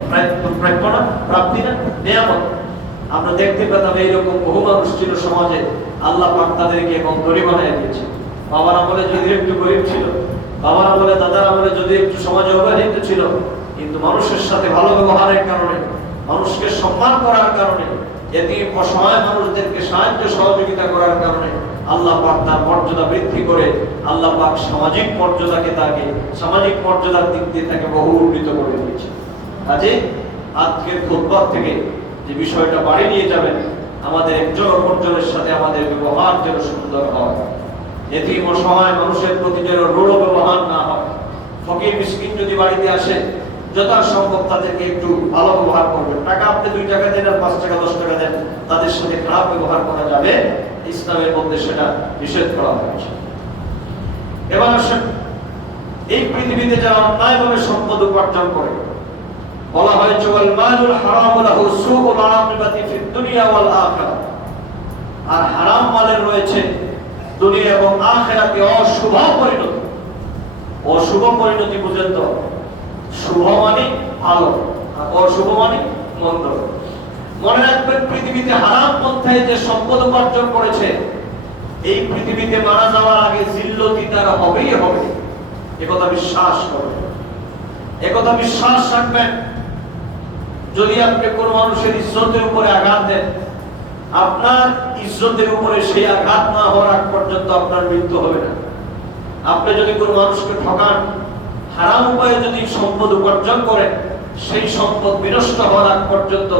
প্রাপ্য না, প্রাপ্তি না, নিয়ামত। আমরা দেখতে পেতাম এইরকম বহু মানুষ ছিল সমাজে, আল্লাহ পাক তাদেরকে এবং গরিব বানিয়ে দিয়েছে। বাবার আমলে যদি একটু গরিব ছিল, বাবার আমলে দাদার আমলে যদি একটু সমাজে অবহেলিত ছিল, কিন্তু মানুষের সাথে ভালো ব্যবহারের কারণে, মানুষকে সম্মান করার কারণে, এতিম অসহায় মানুষদেরকে সাহায্য সহযোগিতা করার কারণে আল্লাহ পাক তার মর্যাদা বৃদ্ধি করে আল্লাহ পাক সামাজিক মর্যাদাকে তাকে সামাজিক মর্যাদার দিক দিয়ে তাকে বহু উন্নীত করে দিয়েছে। কাজে আজকের খুতবা থেকে যে বিষয়টা বাড়ি নিয়ে যাবেন, আমাদের একজন অপরজনের সাথে আমাদের ব্যবহার যেন সুন্দর হয়, এতিম অসহায় মানুষের প্রতি যেন রূঢ় ব্যবহার না হয়। ফকির মিসকিন যদি বাড়িতে আসে, যথাসম্ভব তাদেরকে একটু ভালো ব্যবহার করবেন। টাকা আপনি 2 টাকা দেন আর 5 টাকা 10 টাকা দেন, তাদের সাথে খারাপ ব্যবহার করা যাবে, ইসলামের মধ্যে সেটা নিষেধ করা হয়েছে। এবার আসেন, এই পৃথিবীতে যারা অন্যায়ভাবে সম্পদ উপার্জন করে, বলা হয়েছে ওয়াল মালুল হারামু লাহু সুউল আকিবাতি ফিদ দুনিয়া ওয়াল আখিরাহ, আর হারাম মালের রয়েছে দুনিয়া এবং আখিরাতে অশুভ পরিণতি। অশুভ পরিণতি বুঝেন তো? শুভ মানে ভালো, আর অশুভ মানে মন্দ। মনে রাখবেন, পৃথিবীতে হারাম পন্থায় যে সম্পদ উপার্জন করেছে, এই পৃথিবীতে মারা যাওয়ার আগে জিল্লতি তারা হবেই হবে। একথা বিশ্বাস করবেন, একথা বিশ্বাস রাখবেন। যদি আপনি কোন মানুষের ইজ্জতের উপরে আঘাত দেন, আপনার ইজ্জতের উপরে সেই আঘাত না হওয়ার আগ পর্যন্ত আপনার মৃত্যু হবে না। আপনি যদি কোন মানুষকে ঠকান, হারাম উপায়ে যদি সম্পদ উপার্জন করেন, সেই সম্পদ বিনষ্ট হওয়ার আগ পর্যন্ত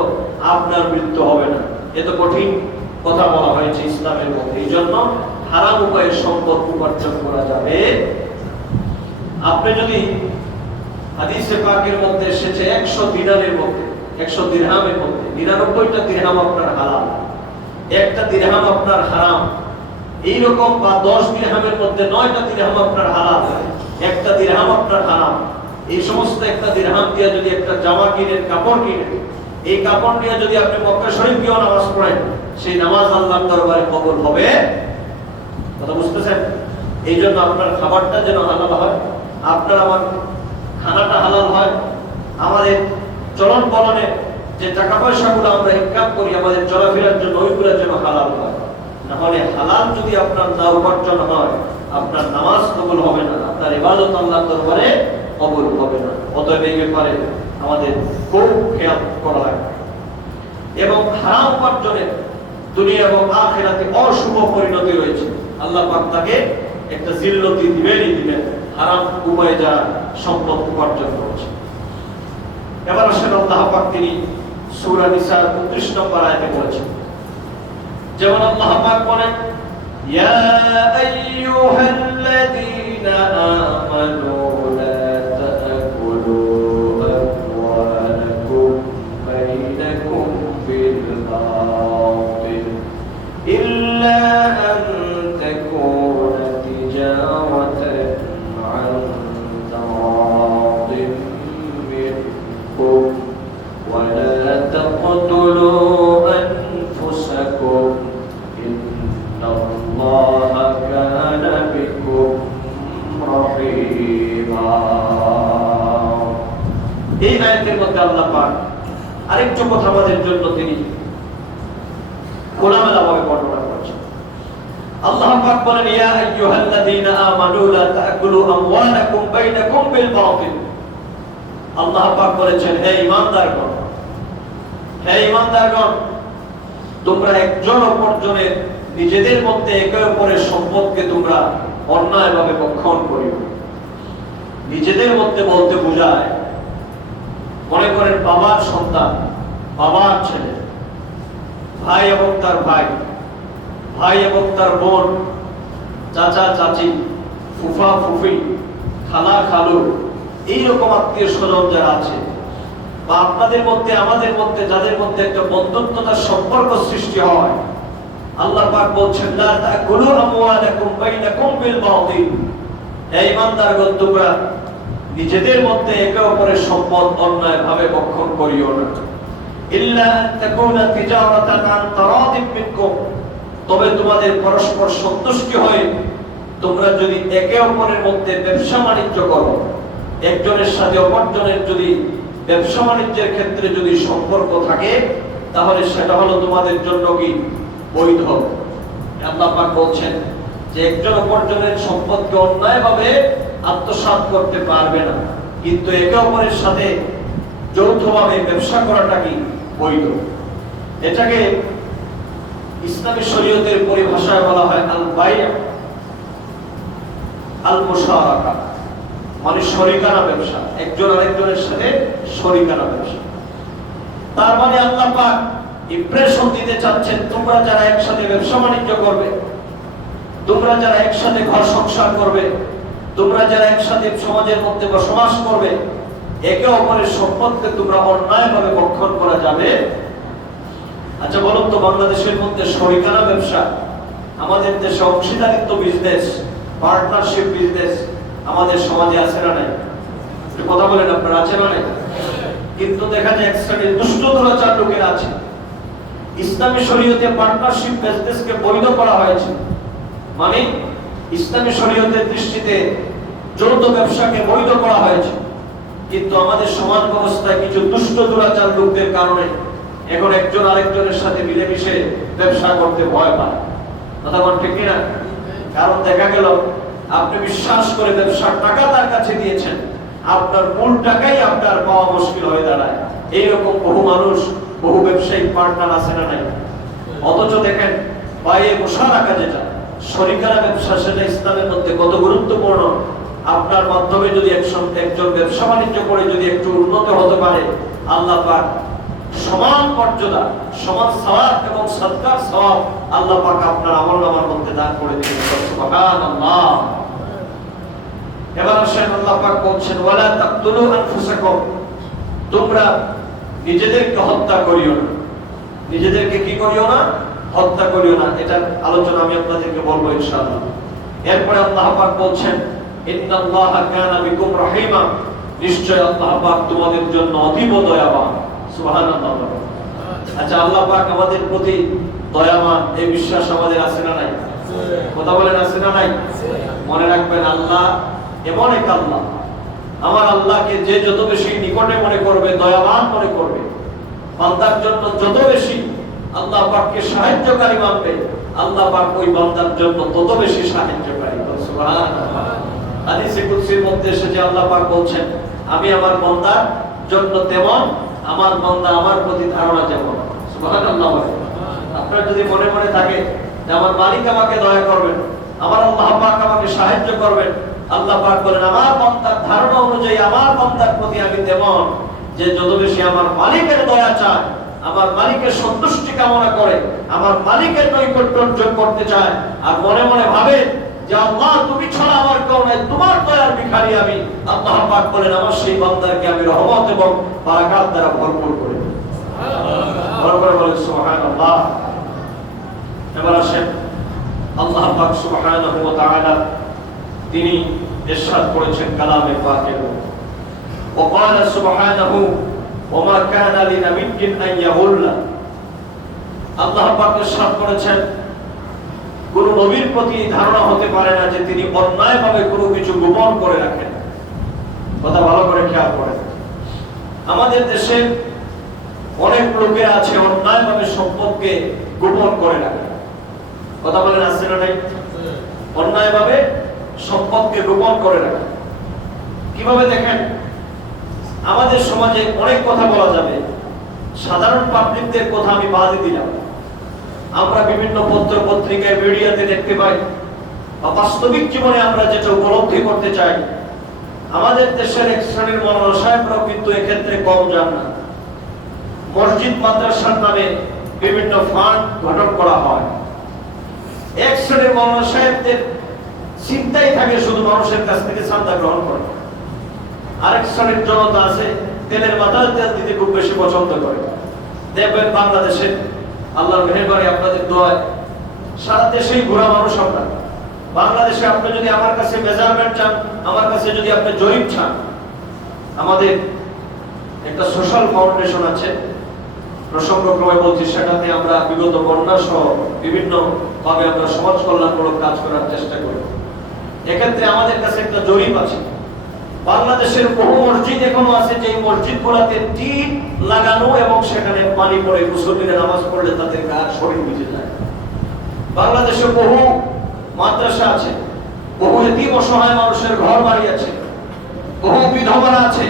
আপনার মৃত্যু হবে না। এত কঠিন কথা বলা হয়েছে ইসলামের মধ্যে। এই জন্য হারাম উপায়ে সম্পদ উপার্জন করা যাবে। আপনি যদি হাদিসে পাকের মধ্যে এসেছে 100 দিনারের মধ্যে, 100 দিরহামের মধ্যে 99টা দিরহাম আপনার হালাল, একটা দিরহাম আপনার হারাম। এইরকম বা 10 দিরহামের মধ্যে 9টা দিরহাম আপনার হালাল, একটা দিরহাম আপনার হারাম। এই সমস্ত একটা দিরহাম দিয়ে যদি একটা জামা কিনেন, কাপড় কিনেন, এই কাপড় নিয়ে যদি আপনি মক্কা শরীফ গিয়ে নামাজ পড়েন, সেই নামাজ আল্লাহর দরবারে কবুল হবে। কথা বুঝতেছেন? এই জন্য আপনার খাবারটা যেন হালাল হয়, আপনার আমার খানাটা হালাল হয়, আমাদের চলন বলনে যে টাকা পয়সাগুলো আমরা ইনকাম করি আমাদের চলাফেরার জন্য, ওইগুলো যেন হালাল হয়। না হলে হালাল যদি আপনার না উপার্জন হয়, আপনার নামাজ কবুল হবে না, আপনার ইবাদত আল্লাহর দরবারে কবুল হবে না। অতএব এই ব্যাপারে আমাদের খুব খেয়াল করা লাগবে। এবং হারাম উপার্জনের দুনিয়া এবং আখিরাতে অশুভ পরিণতি রয়েছে। আল্লাহ পাক তাকে একটা জিল্লতি দিবেনই দিবেন, হারাম উপায়ে যারা সম্পদ উপার্জন করছে। এবার আসেন, আল্লাহ পাক তিনি সূরা নিসার 29 নম্বর আয়াতে বলেছেন, যেমন আল্লাহ পাক বলেন, ইয়া আইয়ুহাল্লাযীনা আমানু লা তাকুলু আমওয়ালাকুম বাইনাকুম বিল বাতিল ইল্লা আন তাকুনা তিজারাতান আন তারাদিন মিনকুম ওয়া লা তাকতুলু আনফুসাকুম ইন্নাল্লাহা কানা বিকুম রহিমা। এই আয়াতের মধ্যে আল্লাহ পাক আরেকটা কথা আমাদের জন্য তিনি খোলামেলাভাবে বর্ণনা করেছেন। আল্লাহ পাক বলেন, ইয়া আইয়ুহাল্লাযীনা আমানু লা তাকুলু আমওয়ালাকুম বাইনাকুম বিল বাতিল। আল্লাহ পাক বলেছেন, হে ঈমানদারগণ, হে ঈমানদারগণ, তোমরা একজন অপরজনের নিজেদের মধ্যে একে অপরের সম্পদকে তোমরা অন্যায়ভাবে ভক্ষণ করিও। নিজেদের মধ্যে বলতে বোঝায়, মনে করেন বাবার সন্তান, বাবার ছেলে, ভাই এবং তার ভাই, ভাই এবং তার বোন, চাচা চাচি, ফুফা ফুফি, খালা খালু, এইরকম আত্মীয় স্বজন যারা আছে, বা আপনাদের মধ্যে আমাদের মধ্যে যাদের মধ্যে একটা বন্ধুত্বতার সম্পর্ক সৃষ্টি হয়, আল্লাহ পাক বলছেন, লা তাকুলু আমওয়ালাকুম বাইনাকুম বিল বাতিল। হে ঈমানদারগণ, তোমরা নিজেদের মধ্যে একে অপরের সম্পদ অন্যায়ভাবে ভক্ষণ করিও না। ইল্লা আন তাকুনা তিজারাতান আন তারাদিন মিনকুম, তবে তোমাদের পরস্পর সন্তুষ্টি হয় তোমরা যদি একে অপরের মধ্যে ব্যবসা বাণিজ্য করো, একজনের সাথে অপরজনের যদি ব্যবসা বাণিজ্যের ক্ষেত্রে যদি সম্পর্ক থাকে তাহলে সেটা হলো তোমাদের জন্য কি বৈধ। আল্লাহ পাক বলছেন যে একজন অপরজনের সম্পদকে অন্যায়ভাবে আত্মসাৎ করতে পারবে না, কিন্তু একে অপরের সাথে যৌথভাবে ব্যবসা করাটা কি বৈধ। এটাকে ইসলামী শরীয়তের পরিভাষায় বলা হয় আল বাই' আল মুশারাকা, মানে শরীকানা ব্যবসা, একজন আরেকজনের সাথে শরীকানা ব্যবসা। তার মানে আল্লাহ পাক ইমপ্রেশন দিতে চাচ্ছেন তোমরা যারা একসাথে ব্যবসা বাণিজ্য করবে, তোমরা যারা একসাথে ঘর সংসার করবে, তোমরা যারা একসাথে সমাজের মধ্যে বসবাস করবে, একে অপরের সম্পদকে তোমরা অন্যায়ভাবে ভক্ষণ করা যাবে। আচ্ছা বলুন তো, বাংলাদেশের মধ্যে শরীকানা ব্যবসা, আমাদের দেশে অংশীদারিত্ব বিজনেস, পার্টনারশিপ বিজনেস আমাদের সমাজে আছে না নাই? কথা বলেন আপনারা, আছে না নাই? কিন্তু দেখা যায় এক শ্রেণীর দুষ্ট দুরাচার লোকেরা আছে। ইসলামী শরীয়তে পার্টনারশিপ বিজনেসকে বৈধ করা হয়েছে, মানে ইসলামী শরীয়তের দৃষ্টিতে যৌথ ব্যবসাকে বৈধ করা হয়েছে, কিন্তু আমাদের সমাজ ব্যবস্থায় কিছু দুষ্ট দুরাচার লোকদের কারণে এখন একজন আরেকজনের সাথে মিলেমিশে ব্যবসা করতে ভয় পায়। কথা বল ঠিক কিনা? কারণ দেখা গেল আপনি বিশ্বাস করে ব্যবসার টাকা তার কাছে দিয়েছেন, আপনার মূল টাকাই আপনার পাওয়া মুশকিল হয়ে দাঁড়ায়। এইরকম বহু মানুষ, বহু ব্যবসায়িক পার্টনার আছে না নাই? অথচ দেখেন বাইয়ে মুশারাকা, যেটা শরীকানা ব্যবসা, সেটা ইসলামের মধ্যে কত গুরুত্বপূর্ণ। আপনার মাধ্যমে যদি একজন ব্যবসা বাণিজ্য করে যদি একটু উন্নত হতে পারে, আল্লাহ পাক সমান মর্যাদা, সমান সওয়াব এবং সদকার সওয়াব আল্লাহ পাক আপনার আমলনামার মধ্যে দান করে দিবেন। সুবহানাল্লাহ। এবার আসেন, আল্লাহ পাক বলছেন ওয়ালা তাকতুলু আনফুসাকুম, তোমরা নিজেদেরকে হত্যা করিও না। নিজেদেরকে কি করিও না? হত্যা করিও না। এটার আলোচনা আমি আপনাদেরকে বলবো ইনশাআল্লাহ। এরপরে আল্লাহ পাক বলছেন ইন্নাল্লাহা কানা বিকুম রাহিমা, নিশ্চয় আল্লাহ পাক তোমাদের জন্য অতীব দয়াবান। সুবহানাল্লাহ। আচ্ছা, আল্লাহ পাক আমাদের প্রতি দয়াবান, এই বিশ্বাস আমাদের আছে না নাই? কথা বলেন, আছে না নাই? মনে রাখবেন, আল্লাহ এমন এক আল্লাহ, আমার আল্লাহকে যে যত বেশি নিকটে মনে করবে, দয়াবান মনে করবে, বান্দার জন্য যত বেশি আল্লাহ পাককে সাহায্যকারী মানবে, আল্লাহ পাক ওই বান্দার জন্য তত বেশি সাহায্যকারী। সুবহানাল্লাহ। হাদিসে কুদসির মধ্যে এসেছে আল্লাহ পাক বলছেন আমি আমার বান্দার জন্য তেমন, আমার বান্দা আমার প্রতি ধারণা যেমন। সুবহানাল্লাহ। আপনার যদি মনে মনে থাকে যে আমার মালিক আমাকে দয়া করবেন, আমার আল্লাহ পাক আমাকে সাহায্য করবেন, আল্লাহ পাক বলেন আমার বান্দার ধারণা অনুযায়ী আমার বান্দার প্রতি আমি তেমন, যে যত বেশি আমার মালিকের দয়া চায়, আমার মালিকের সন্তুষ্টি কামনা করে, আমার মালিকের নৈকট্য অর্জন করতে চায়, আর মনে মনে ভাবে যে আল্লাহ তুমি ছাড়া আমার কেউ নাই, তোমার দয়ার ভিখারি আমি, আল্লাহ পাক বলেন আমার সেই বান্দাকে আমি রহমত এবং বারাকাত দ্বারা ভরপুর করে দেব। সুবহানাল্লাহ। বলেন সুবহানাল্লাহ। এবার আসেন, আল্লাহ পাক সুবহানাহু ওয়া তাআলা তিনি ইরশাদ করেছেন কালামে পাকের, وقال سبحانه وما كان لنبي أن يغل, আল্লাহ পাক ইরশাদ করেছেন কোন নবীর প্রতি ধারণা হতে পারে না যে তিনি অন্যায়ভাবে কোনো কিছু গোপন করে রাখেন। কথা ভালো করে খেয়াল করেন, আমাদের দেশে অনেক লোকের আছে অন্যায়ভাবে সম্পদকে গোপন করে রাখে। কথা বলেন, আছে না নাই? অন্যায়ভাবে সম্পদকে গোপন করে রাখে। কিভাবে দেখেন, আমাদের সমাজে অনেক কথা বলা যাবে, সাধারণ পাবলিকদের কথা আমি বাদই দিলাম। আমরা বিভিন্ন পত্র পত্রিকায়, মিডিয়াতে দেখতে পাই, বা বাস্তবিক জীবনে আমরা যেটা উপলব্ধি করতে চাই, আমাদের দেশের এক শ্রেণীর মাওলানা সাহেবরাও কিন্তু এক্ষেত্রে কম যান না। মসজিদ মাদ্রাসার নামে বিভিন্ন ফান্ড গঠন করা হয়। এক শ্রেণীর মাওলানা সাহেবদের চিন্তাই থাকে শুধু মানুষের কাছ থেকে চাঁদা গ্রহণ করা। আরেক শ্রেণীর জনতা আছে তেলের মাথায় তেল দিতে খুব বেশি পছন্দ করে। দেখবেন বাংলাদেশে আল্লাহর মেহেরবানি, আপনাদের দোয়ায় সারা দেশেই ঘোরা মানুষ আমরা। বাংলাদেশে আপনি যদি আমার কাছে মেজারমেন্ট চান, আমার কাছে যদি আপনি জরিপ চান, আমাদের একটা সোশ্যাল ফাউন্ডেশন আছে, প্রসঙ্গক্রমে বলছি, সেটাতে আমরা বিগত বন্যা সহ বিভিন্ন ভাবে আমরা সমাজ কল্যাণমূলক কাজ করার চেষ্টা করি। এক্ষেত্রে আমাদের কাছে একটা জরিপ আছে, বাংলাদেশের বহু মসজিদ এখনো আছে যে মসজিদগুলোতে টিন লাগানো এবং সেখানে পানি পড়ে গোসল দিলে নামাজ পড়লে তাদের গায়ে শরীর ভিজে যায়। বাংলাদেশে বহু মাদ্রাসা আছে, বহু এতিম অসহায় মানুষের ঘর বাড়ি আছে, বহু বিধবা আছে।